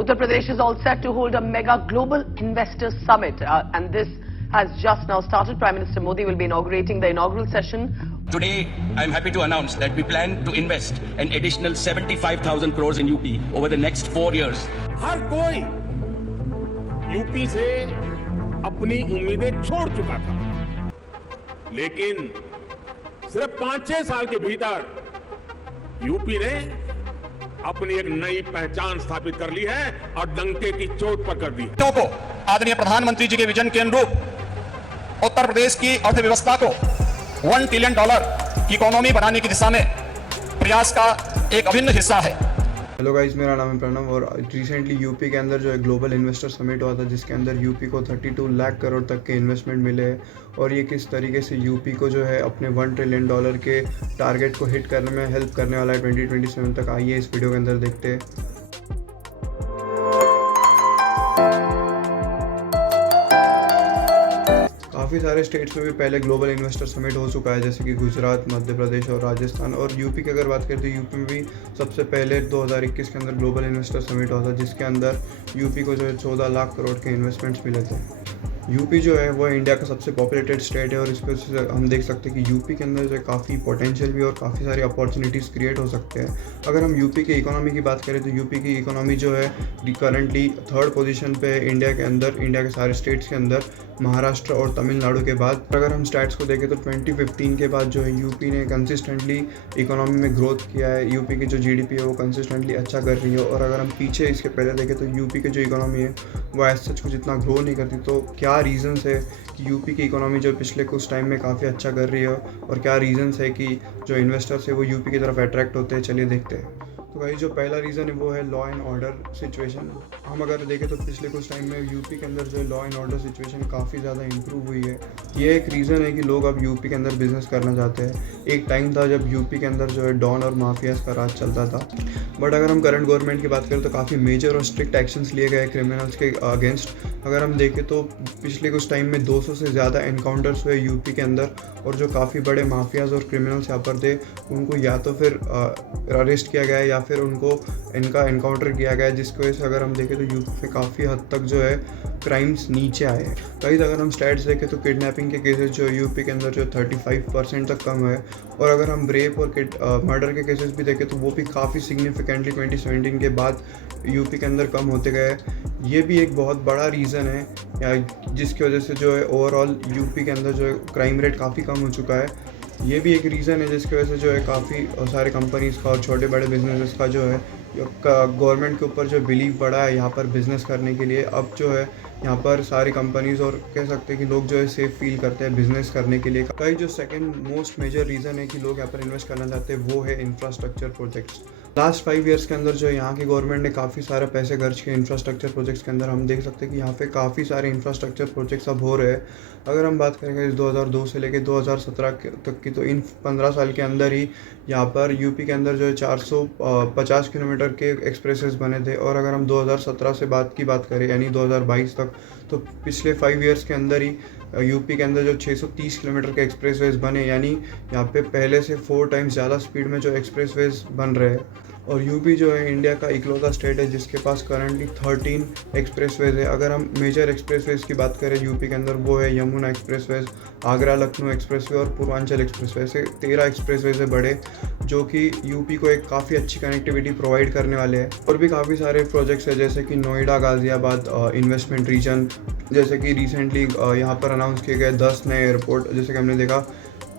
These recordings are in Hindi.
Uttar Pradesh is all set to hold a mega global investor summit, and this has just now started. Prime Minister Modi will be inaugurating the inaugural session. Today, I'm happy to announce that we plan to invest an additional 75,000 crores in UP over the next 4 years. हर कोई यूपी से अपनी उम्मीदें छोड़ चुका था, लेकिन सिर्फ 5-6 साल के भीतर यूपी ने अपनी एक नई पहचान स्थापित कर ली है और डंके की चोट पर कर दी है। को आदरणीय प्रधानमंत्री जी के विजन के अनुरूप उत्तर प्रदेश की अर्थव्यवस्था को $1 ट्रिलियन की इकोनॉमी बनाने की दिशा में प्रयास का एक अभिन्न हिस्सा है। हेलो गाइस, मेरा नाम है प्रणव और रिसेंटली यूपी के अंदर जो है ग्लोबल इन्वेस्टर समिट हुआ था, जिसके अंदर यूपी को 32 लाख करोड़ तक के इन्वेस्टमेंट मिले हैं। और ये किस तरीके से यूपी को जो है अपने $1 ट्रिलियन के टारगेट को हिट करने में हेल्प करने वाला है 2027 तक। आइए इस वीडियो के अंदर देखते हैं। काफ़ी सारे स्टेट्स में भी पहले ग्लोबल इन्वेस्टर समिट हो चुका है, जैसे कि गुजरात, मध्य प्रदेश और राजस्थान। और यूपी की अगर बात करें तो यूपी में भी सबसे पहले 2021 के अंदर ग्लोबल इन्वेस्टर समिट हुआ था, जिसके अंदर यूपी को जो है 14 लाख करोड़ के इन्वेस्टमेंट्स मिले थे। यूपी जो है वो इंडिया का सबसे पॉपुलेटेड स्टेट है और इस वजह से हम देख सकते हैं कि यूपी के अंदर जो है काफ़ी पोटेंशियल भी और काफ़ी सारी अपॉर्चुनिटीज़ क्रिएट हो सकते हैं। अगर हम यूपी की इकोनॉमी की बात करें तो यूपी की इकोनॉमी जो है करंटली 3rd पोजीशन पे है इंडिया के अंदर, इंडिया के सारे स्टेट्स के अंदर, महाराष्ट्र और तमिलनाडु के बाद। अगर हम स्टैट्स को देखें तो 2015 के बाद जो है यूपी ने कंसिस्टेंटली इकोनॉमी में ग्रोथ किया है। यूपी की जो जीडीपी है वो कंसिस्टेंटली अच्छा कर रही है। और अगर हम पीछे इसके पहले देखें तो यूपी की जो इकोनॉमी है वो एज सच कुछ इतना ग्रो नहीं करती। तो क्या रीज़न्स है कि यूपी की इकोनॉमी जो पिछले कुछ टाइम में काफ़ी अच्छा कर रही है और क्या रीज़न्स है कि जो इन्वेस्टर्स है वो यूपी की तरफ अट्रैक्ट होते हैं, चलिए देखते हैं। तो भाई जो पहला रीज़न है वो है लॉ एंड ऑर्डर सिचुएशन। हम अगर देखें तो पिछले कुछ टाइम में यूपी के अंदर जो है लॉ एंड ऑर्डर सिचुएशन काफ़ी ज़्यादा इंप्रूव हुई है। ये एक रीज़न है कि लोग अब यूपी के अंदर बिजनेस करना चाहते हैं। एक टाइम था जब यूपी के अंदर जो है डॉन और माफियाज़ का राज चलता था, बट अगर हम करंट गवर्नमेंट की बात करें तो काफ़ी मेजर और स्ट्रिक्ट एक्शंस लिए गए क्रिमिनल्स के अगेंस्ट। अगर हम देखें तो पिछले कुछ टाइम में 200 से ज़्यादा एनकाउंटर्स हुए यूपी के अंदर, और जो काफ़ी बड़े माफियाज़ और क्रिमिनल्स यहाँ पर थे उनको या तो फिर अरेस्ट किया गया है या फिर उनको इनका एनकाउंटर किया गया है, जिसकी वजह से अगर हम देखें तो यूपी में काफ़ी हद तक जो है क्राइम्स नीचे आए हैं। कहीं अगर हम स्टैट्स देखें तो किडनैपिंग के केसेस जो यूपी के अंदर जो 35% तक कम है। और अगर हम रेप और मर्डर के केसेस भी देखें तो वो भी काफ़ी सिग्निफिकेंटली 2017 के बाद यूपी के अंदर कम होते गए। ये भी एक बहुत बड़ा रीज़न है या जिसकी वजह से जो है ओवरऑल यूपी के अंदर जो है क्राइम रेट काफ़ी कम हो चुका है। ये भी एक रीज़न है जिसकी वजह से जो है काफ़ी सारे कंपनीज़ का और छोटे बड़े बिजनेसेस का जो है गवर्नमेंट के ऊपर जो बिलीव बढ़ा है यहाँ पर बिज़नेस करने के लिए। अब जो है यहाँ पर सारी कंपनीज़ और कह सकते हैं कि लोग जो है सेफ फील करते हैं बिज़नेस करने के लिए। कई जो सेकंड मोस्ट मेजर रीज़न है कि लोग यहाँ पर इन्वेस्ट करना चाहते हैं वो है इंफ्रास्ट्रक्चर प्रोजेक्ट्स। लास्ट 5 ईयर्स के अंदर जो है यहाँ की गवर्नमेंट ने काफ़ी सारे पैसे खर्च किए इंफ्रास्ट्रक्चर प्रोजेक्ट्स के अंदर। हम देख सकते हैं कि यहाँ पे काफ़ी सारे इंफ्रास्ट्रक्चर प्रोजेक्ट्स अब हो रहे हैं। अगर हम बात करेंगे इस 2002 से लेकर 2017 तक की, तो इन 15 साल के अंदर ही यहाँ पर यूपी के अंदर जो है 450 किलोमीटर के एक्सप्रेसेस बने थे। और अगर हम 2017 से बात करें यानी 2022 तक, तो पिछले 5 ईयर्स के अंदर ही यूपी के अंदर जो 630 किलोमीटर के एक्सप्रेसवेज बने, यानी यहाँ पे पहले से 4 टाइम्स ज़्यादा स्पीड में जो एक्सप्रेसवेज बन रहे हैं। और यूपी जो है इंडिया का इकलौता स्टेट है जिसके पास करंटली 13 एक्सप्रेसवेज है। अगर हम मेजर एक्सप्रेसवेज की बात करें यूपी के अंदर वो है यमुना एक्सप्रेसवेज, आगरा लखनऊ एक्सप्रेसवे और पूर्वांचल एक्सप्रेसवे। से 13 एक्सप्रेसवेज है बड़े, जो कि यूपी को एक काफ़ी अच्छी कनेक्टिविटी प्रोवाइड करने वाले हैं। और भी काफ़ी सारे प्रोजेक्ट्स हैं जैसे कि नोएडा गाज़ियाबाद इन्वेस्टमेंट रीजन, जैसे कि रिसेंटली यहाँ पर अनाउंस किए गए 10 नए एयरपोर्ट। जैसे कि हमने देखा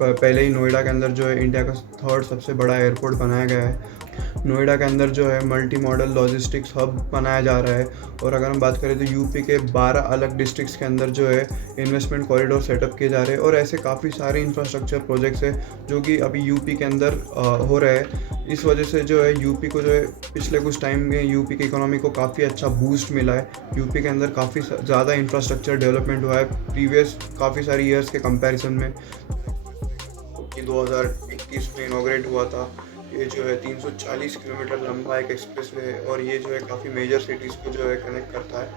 पहले ही नोएडा के अंदर जो है इंडिया का 3rd सबसे बड़ा एयरपोर्ट बनाया गया है। नोएडा के अंदर जो है मल्टी मॉडल लॉजिस्टिक्स हब बनाया जा रहा है। और अगर हम बात करें तो यूपी के 12 अलग डिस्ट्रिक्ट्स के अंदर जो है इन्वेस्टमेंट कॉरिडोर सेटअप किए जा रहे हैं। और ऐसे काफ़ी सारे इंफ्रास्ट्रक्चर प्रोजेक्ट्स हैं जो कि अभी यूपी के अंदर हो रहे हैं। इस वजह से जो है यूपी को जो है पिछले कुछ टाइम में यूपी की इकोनॉमी को काफ़ी अच्छा बूस्ट मिला है। यूपी के अंदर काफ़ी ज़्यादा इंफ्रास्ट्रक्चर डेवलपमेंट हुआ है प्रीवियस काफ़ी सारी ईयर्स के कंपैरिजन में। 2021 में इनॉग्रेट हुआ था। ये जो है 340 किलोमीटर लंबा एक एक्सप्रेसवे है और ये जो है काफ़ी मेजर सिटीज़ को जो है कनेक्ट करता है।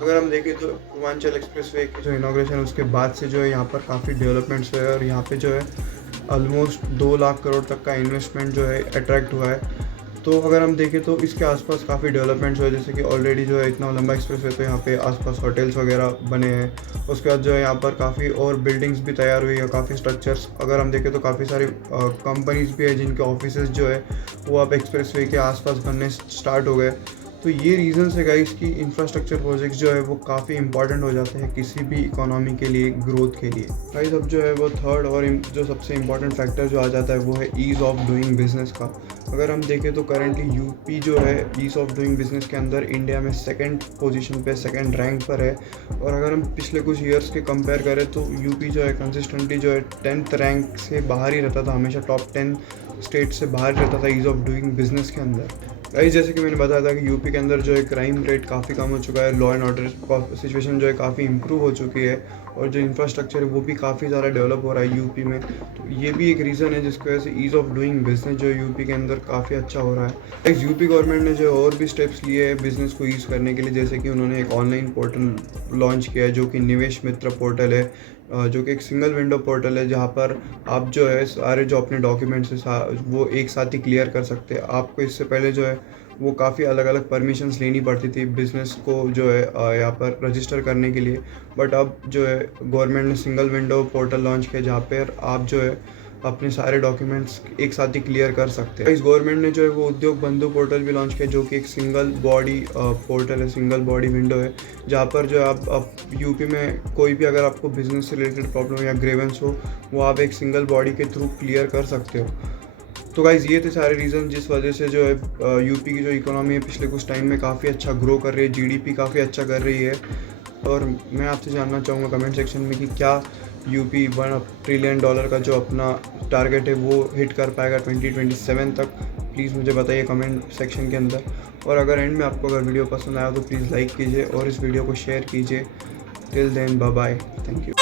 अगर हम देखें तो पूर्वांचल एक्सप्रेसवे की जो इनॉग्रेशन उसके बाद से जो है यहाँ पर काफ़ी डेवलपमेंट्स हुए और यहाँ पे जो है ऑलमोस्ट 2 लाख करोड़ तक का इन्वेस्टमेंट जो है अट्रैक्ट हुआ है। तो अगर हम देखें तो इसके आसपास काफ़ी डेवलपमेंट्स हुए, जैसे कि ऑलरेडी जो है इतना लंबा एक्सप्रेस है तो यहाँ पे आसपास होटल्स वगैरह बने हैं। उसके बाद जो है यहाँ पर काफ़ी और बिल्डिंग्स भी तैयार हुई है, काफ़ी स्ट्रक्चर्स अगर हम देखें तो काफ़ी सारी कंपनीज भी है जिनके ऑफिसेज जो है वो अब एक्सप्रेस वे के आसपास बनने स्टार्ट हो गए। तो ये रीज़न्स है गाइस कि इंफ्रास्ट्रक्चर प्रोजेक्ट्स जो है वो काफ़ी इंपॉर्टेंट हो जाते हैं किसी भी इकोनॉमी के लिए, ग्रोथ के लिए। गाइस अब जो है वो थर्ड और जो सबसे इम्पॉर्टेंट फैक्टर जो आ जाता है वो है ईज़ ऑफ डूइंग बिजनेस का। अगर हम देखें तो करेंटली यूपी जो है ईज़ ऑफ डूइंग बिजनेस के अंदर इंडिया में सेकंड पोजीशन पे, सेकंड रैंक पर है। और अगर हम पिछले कुछ ईयर्स के कंपेयर करें तो यूपी जो है कंसिस्टेंटली जो है 10th रैंक से बाहर ही रहता था, हमेशा टॉप 10 स्टेट से बाहर रहता था ईज़ ऑफ डूइंग बिजनेस के अंदर। गाइस जैसे कि मैंने बताया था कि यूपी के अंदर जो है क्राइम रेट काफ़ी कम हो चुका है, लॉ एंड ऑर्डर सिचुएशन जो है काफ़ी इंप्रूव हो चुकी है और जो इंफ्रास्ट्रक्चर है वो भी काफ़ी ज़्यादा डेवलप हो रहा है यूपी में। तो ये भी एक रीज़न है जिसकी वजह से ईज़ ऑफ डूइंग बिजनेस जो है यूपी के अंदर काफ़ी अच्छा हो रहा है। इस यूपी गवर्नमेंट ने जो और भी स्टेप्स लिए हैं बिज़नेस को ईज़ करने के लिए, जैसे कि उन्होंने एक ऑनलाइन पोर्टल लॉन्च किया है जो कि निवेश मित्र पोर्टल है, जो कि एक सिंगल विंडो पोर्टल है जहाँ पर आप जो है सारे जो अपने डॉक्यूमेंट्स वो एक साथ ही क्लियर कर सकते हैं। आपको इससे पहले जो है वो काफ़ी अलग अलग परमिशंस लेनी पड़ती थी बिज़नेस को जो है यहाँ पर रजिस्टर करने के लिए, बट अब जो है गवर्नमेंट ने सिंगल विंडो पोर्टल लॉन्च किया जहाँ पर आप जो है अपने सारे डॉक्यूमेंट्स एक साथ ही क्लियर कर सकते हैं। इस गवर्नमेंट ने जो है वो उद्योग बंधु पोर्टल भी लॉन्च किया जो कि एक सिंगल बॉडी पोर्टल है, सिंगल बॉडी विंडो है जहाँ पर जो है आप यूपी में कोई भी अगर आपको बिजनेस से रिलेटेड प्रॉब्लम या ग्रेवेंस हो वो आप एक सिंगल बॉडी के थ्रू क्लियर कर सकते हो। तो गाइज़ ये थे सारे रीज़न जिस वजह से जो है यूपी की जो इकोनॉमी है पिछले कुछ टाइम में काफ़ी अच्छा ग्रो कर रही है, जीडीपी काफ़ी अच्छा कर रही है। और मैं आपसे जानना चाहूँगा कमेंट सेक्शन में कि क्या यूपी $1 ट्रिलियन का जो अपना टारगेट है वो हिट कर पाएगा 2027 तक। प्लीज़ मुझे बताइए कमेंट सेक्शन के अंदर। और अगर एंड में आपको अगर वीडियो पसंद आया तो प्लीज़ लाइक कीजिए और इस वीडियो को शेयर कीजिए। Till then bye bye, thank you.